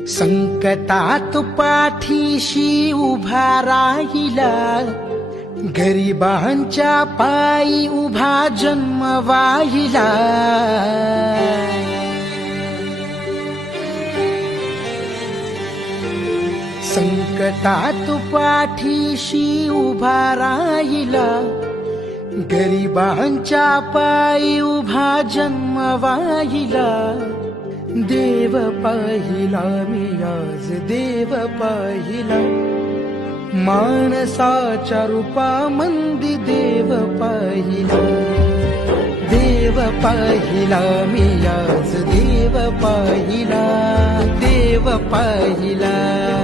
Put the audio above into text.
संकटात पाठीशी उभा राहिला, गरिबांच्या पायी उभा जन्म वाहिला. संकटात पाठीशी उभा राहिला, गरिबांच्या पायी उभा जन्म वाहिला. देव पाहिला मी आज देव पाहिला, माणसाच्या रूपामंदी देव पाहिला. देव पाहिला मी आज देव पाहिला, देव पाहिला.